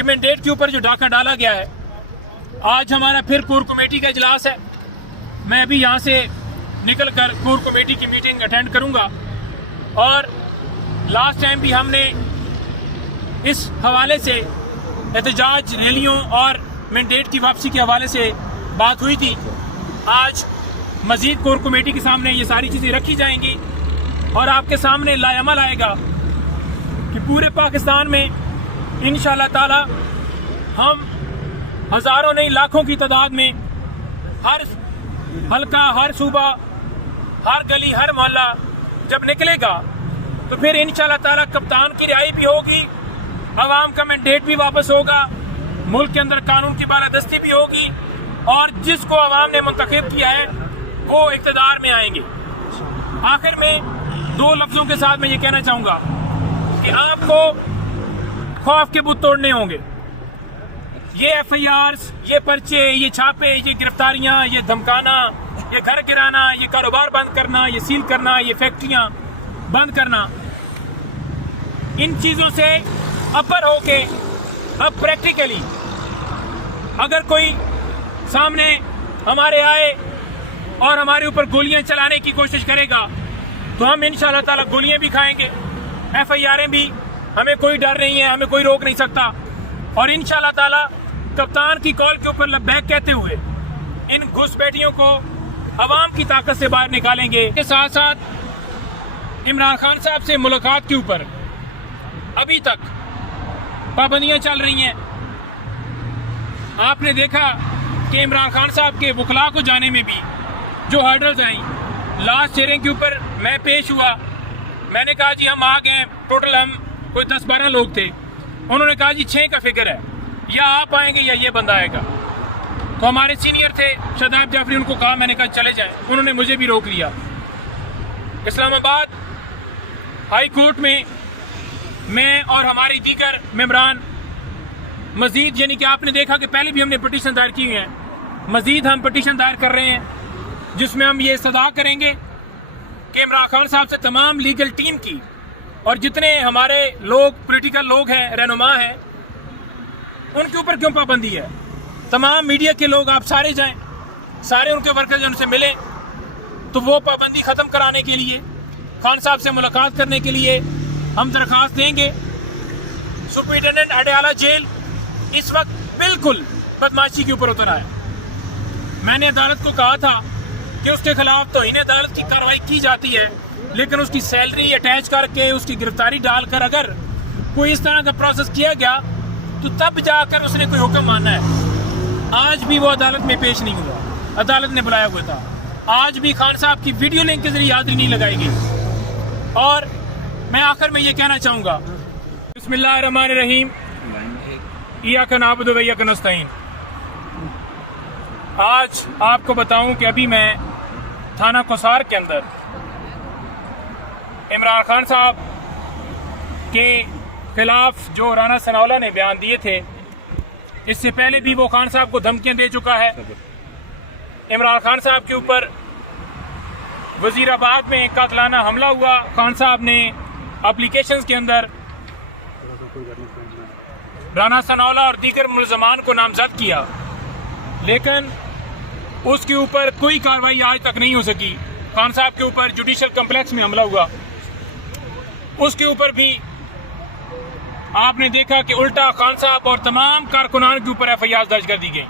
कि मैंडेट के ऊपर जो डाका डाला गया है। आज हमारा फिर कोर कमेटी का इजलास है। मैं अभी यहाँ से निकल कर कोर कमेटी की मीटिंग अटेंड करूँगा। और लास्ट टाइम भी हमने इस हवाले से एहतजाज रैलियों और मैंडेट की वापसी के हवाले से बात हुई थी। आज मजीद कोर कमेटी के सामने ये सारी चीज़ें रखी जाएंगी और आपके सामने लाएमल आएगा कि पूरे पाकिस्तान में इंशाअल्लाह ताला हम हज़ारों नहीं लाखों की तादाद में हर हल्का, हर सूबा, हर गली, हर मोहल्ला जब निकलेगा तो फिर इंशाअल्लाह ताला कप्तान की रिहाई भी होगी, अवाम का मैंडेट भी वापस होगा, मुल्क के अंदर कानून की बालादस्ती भी होगी और जिसको अवाम ने मुंतखब किया है वो इक़्तिदार में आएंगे। आखिर में दो लफ्ज़ों के साथ मैं ये कहना चाहूँगा कि आपको खौफ के बुत तोड़ने होंगे। ये FIRs, ये पर्चे, ये छापे, ये गिरफ्तारियाँ, ये धमकाना, ये घर गिराना, ये कारोबार बंद करना, ये सील करना, ये फैक्ट्रियाँ बंद करना, इन चीज़ों से अपर होके अब प्रैक्टिकली अगर कोई सामने हमारे आए और हमारे ऊपर गोलियां चलाने की कोशिश करेगा तो हम इंशाअल्लाह ताला गोलियां भी खाएंगे। FIRs भी, हमें कोई डर नहीं है, हमें कोई रोक नहीं सकता। और इंशाअल्लाह ताला कप्तान की कॉल के ऊपर लब्बैक कहते हुए इन घुसपैठियों को अवाम की ताकत से बाहर निकालेंगे। के साथ साथ इमरान खान साहब से मुलाकात के ऊपर अभी तक पाबंदियां चल रही हैं। आपने देखा कि इमरान खान साहब के वकला को जाने में भी जो हर्डल्स आई, लास्ट हियरिंग के ऊपर मैं पेश हुआ, मैंने कहा जी हम आ गए, टोटल हम कोई 10-12 लोग थे। उन्होंने कहा जी 6 का फिगर है, या आप आएंगे या ये बंदा आएगा। तो हमारे सीनियर थे शादाब जाफरी, उनको कहा, मैंने कहा चले जाएं, उन्होंने मुझे भी रोक लिया। इस्लामाबाद हाई कोर्ट में मैं और हमारे दीगर मेंबरान मजीद, यानी कि आपने देखा कि पहले भी हमने पटिशन दायर की हुई है, मजीद हम पटिशन दायर कर रहे हैं जिसमें हम ये सदा करेंगे कि इमरान खान साहब से तमाम लीगल टीम की और जितने हमारे लोग, पॉलिटिकल लोग हैं, रहनुमा हैं, उनके ऊपर क्यों पाबंदी है। तमाम मीडिया के लोग आप सारे जाएं, सारे उनके वर्कर्स उनसे मिलें, तो वो पाबंदी ख़त्म कराने के लिए, खान साहब से मुलाकात करने के लिए हम दरख्वास्त देंगे। सुपरिटेंडेंट अडयाला जेल इस वक्त बिल्कुल बदमाशी के ऊपर उतरा है। मैंने अदालत को कहा था कि उसके खिलाफ तौहीन अदालत की कार्रवाई की जाती है, लेकिन उसकी सैलरी अटैच करके, उसकी गिरफ्तारी डालकर अगर कोई इस तरह का प्रोसेस किया गया तो तब जाकर उसने कोई हुक्म माना है। आज भी वो अदालत में पेश नहीं हुआ, अदालत ने बुलाया हुआ था। आज भी खान साहब की वीडियो लिंक के जरिए हाजिरी नहीं लगाई गई। और मैं आखिर में ये कहना चाहूँगा, बिस्मिल्लाहिर्रहमानिर्रहीम, इय्याका नअबुदु व इय्याका नस्तईन। आज आपको बताऊं कि अभी मैं थाना कोसार के अंदर इमरान खान साहब के खिलाफ जो राना सनाउल्लाह ने बयान दिए थे, इससे पहले भी वो खान साहब को धमकियां दे चुका है। इमरान खान साहब के ऊपर वजीराबाद में कातलाना हमला हुआ। खान साहब ने एप्लीकेशंस के अंदर राना सनाउल्लाह और दीगर मुलजमान को नामजद किया, लेकिन उसके ऊपर कोई कार्रवाई आज तक नहीं हो सकी। खान साहब के ऊपर जुडिशल कम्प्लेक्स में हमला हुआ, उसके ऊपर भी आपने देखा कि उल्टा खान साहब और तमाम कारकुनान के ऊपर FIR दर्ज कर दी गई।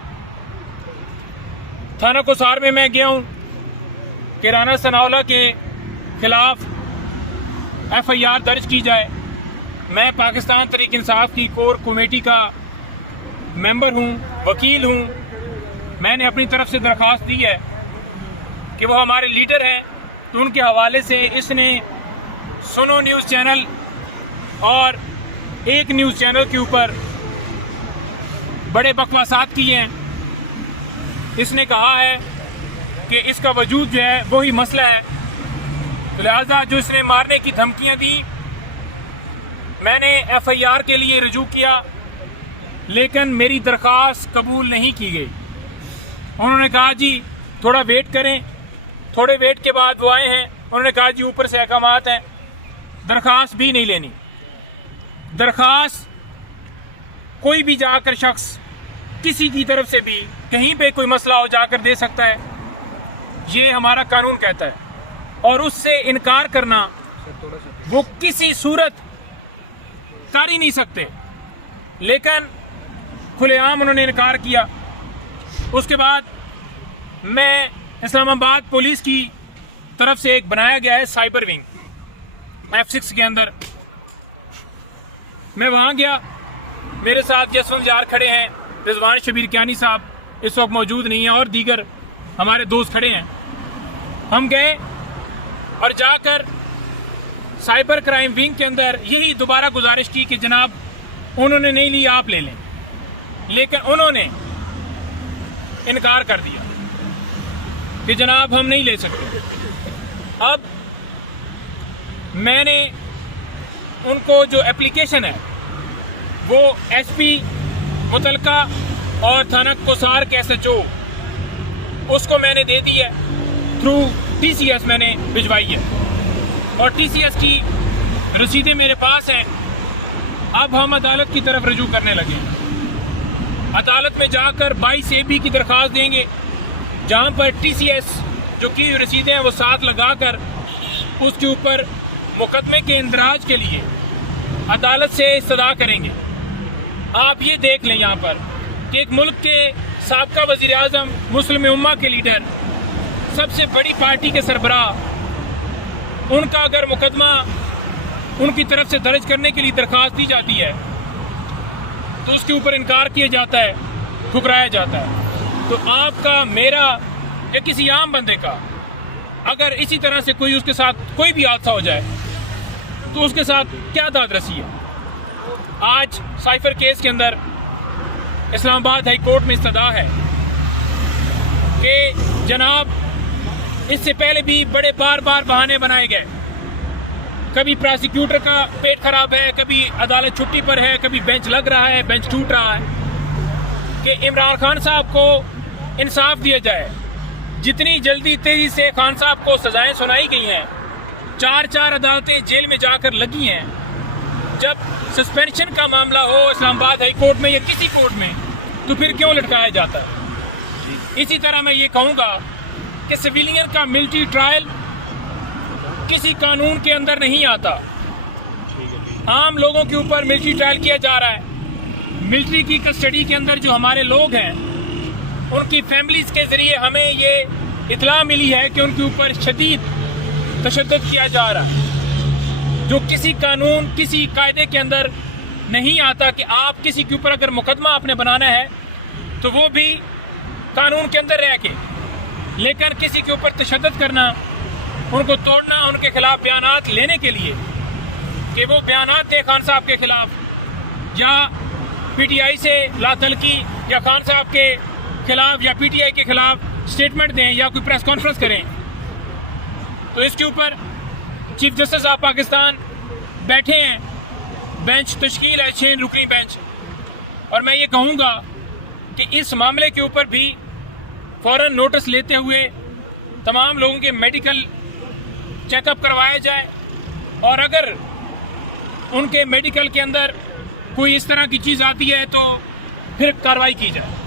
थाना कोसार में मैं गया हूँ कि राना सनाउल्लाह के खिलाफ FIR दर्ज की जाए। मैं पाकिस्तान तहरीक इंसाफ की कोर कमेटी का मेंबर हूँ, वकील हूँ। मैंने अपनी तरफ से दरख्वास्त दी है कि वो हमारे लीडर हैं, तो उनके हवाले से इसने सुनो न्यूज़ चैनल और एक न्यूज़ चैनल के ऊपर बड़े बकवासात किए हैं। इसने कहा है कि इसका वजूद जो है वही मसला है, तो लिहाजा जो इसने मारने की धमकियां दी, मैंने FIR के लिए रजू किया, लेकिन मेरी दरख्वास्त कबूल नहीं की गई। उन्होंने कहा जी थोड़ा वेट करें, थोड़े वेट के बाद वो आए हैं, उन्होंने कहा जी ऊपर से अहकामात हैं, दरख्वास्त भी नहीं लेनी। दरख्वास्त कोई भी जाकर शख्स किसी की तरफ से भी कहीं पे कोई मसला हो जाकर दे सकता है, ये हमारा कानून कहता है। और उससे इनकार करना वो किसी सूरत कर ही नहीं सकते, लेकिन खुलेआम उन्होंने इनकार किया। उसके बाद मैं इस्लामाबाद पुलिस की तरफ से एक बनाया गया है साइबर विंग F6 के अंदर, मैं वहाँ गया। मेरे साथ जसवंत जार खड़े हैं, रिजवान शबीर क्यानी साहब इस वक्त मौजूद नहीं है और दीगर हमारे दोस्त खड़े हैं। हम गए और जाकर साइबर क्राइम विंग के अंदर यही दोबारा गुजारिश की कि जनाब उन्होंने नहीं ली, आप ले लें, लेकिन उन्होंने इनकार कर दिया कि जनाब हम नहीं ले सकते। अब मैंने उनको जो एप्लीकेशन है वो एसपी मुतलका और थाना कोसार के SHO उसको मैंने दे दी है, थ्रू TCS मैंने भिजवाई है और TCS की रसीदें मेरे पास हैं। अब हम अदालत की तरफ रजू करने लगे हैं। अदालत में जाकर 22 AB की दरख्वास्त देंगे, जहां पर TCS जो की रसीदें हैं वो साथ लगाकर उसके ऊपर मुकदमे के इंदराज के लिए अदालत से इस्तदा करेंगे। आप ये देख लें यहाँ पर कि एक मुल्क के साबका वज़ीर आज़म, मुस्लिम उम्मा के लीडर, सबसे बड़ी पार्टी के सरबराह, उनका अगर मुकदमा उनकी तरफ से दर्ज करने के लिए दरख्वास्त दी जाती है तो उसके ऊपर इनकार किया जाता है, ठुकराया जाता है। तो आपका, मेरा या किसी आम बंदे का अगर इसी तरह से कोई उसके साथ कोई भी हादसा हो जाए तो उसके साथ क्या दादरसी है। आज साइफर केस के अंदर इस्लामाबाद हाई कोर्ट में इस्तदा है कि जनाब इससे पहले भी बड़े बार बहाने बनाए गए, कभी प्रोसिक्यूटर का पेट खराब है, कभी अदालत छुट्टी पर है, कभी बेंच लग रहा है, बेंच टूट रहा है, कि इमरान खान साहब को इंसाफ दिया जाए। जितनी जल्दी तेजी से खान साहब को सजाएं सुनाई गई हैं, 4 अदालतें जेल में जाकर लगी हैं। जब सस्पेंशन का मामला हो इस्लामाबाद हाई कोर्ट में या किसी कोर्ट में, तो फिर क्यों लटकाया जाता है। इसी तरह मैं ये कहूँगा कि सिविलियन का मिलिट्री ट्रायल किसी कानून के अंदर नहीं आता। आम लोगों के ऊपर मिलिट्री ट्रायल किया जा रहा है। मिलिट्री की कस्टडी के अंदर जो हमारे लोग हैं, उनकी फैमिलीज के जरिए हमें ये इतला मिली है कि उनके ऊपर शदीद तशद्दुद किया जा रहा है, जो किसी कानून, किसी कायदे के अंदर नहीं आता। कि आप किसी के ऊपर अगर मुकदमा आपने बनाना है तो वो भी कानून के अंदर रह के, लेकिन किसी के ऊपर तशद्दुद करना, उनको तोड़ना, उनके खिलाफ बयानात लेने के लिए कि वो बयानात दे खान साहब के खिलाफ, या PTI से लातलकी या खान साहब के खिलाफ या PTI के खिलाफ स्टेटमेंट दें या कोई प्रेस कॉन्फ्रेंस करें, तो इसके ऊपर चीफ जस्टिस ऑफ पाकिस्तान बैठे हैं, बेंच तश्कील है 6 रुकनी बेंच। और मैं ये कहूँगा कि इस मामले के ऊपर भी फ़ौरन नोटिस लेते हुए तमाम लोगों के मेडिकल चेकअप करवाया जाए, और अगर उनके मेडिकल के अंदर कोई इस तरह की चीज़ आती है तो फिर कार्रवाई की जाए।